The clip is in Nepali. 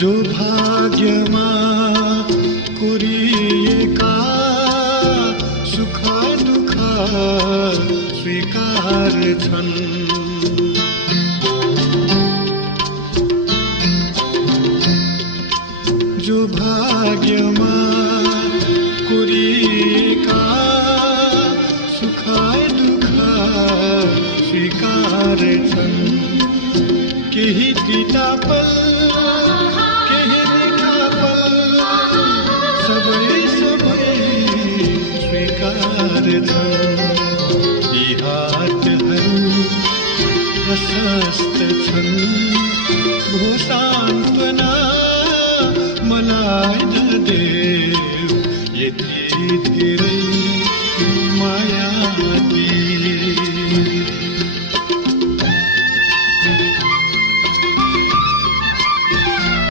जो भाग्यमा कुरिएका सुख दुःख स्वीकार छन्। जो भाग्यमा कुरिएका सुख दुःख स्वीकार छन्। केही तीता पल केही मीठा पल सबै सबै स्वीकार छन्। यी हातहरू प्रशस्त छन् भो सान्त्वना मलाई नदेऊ यति धेरै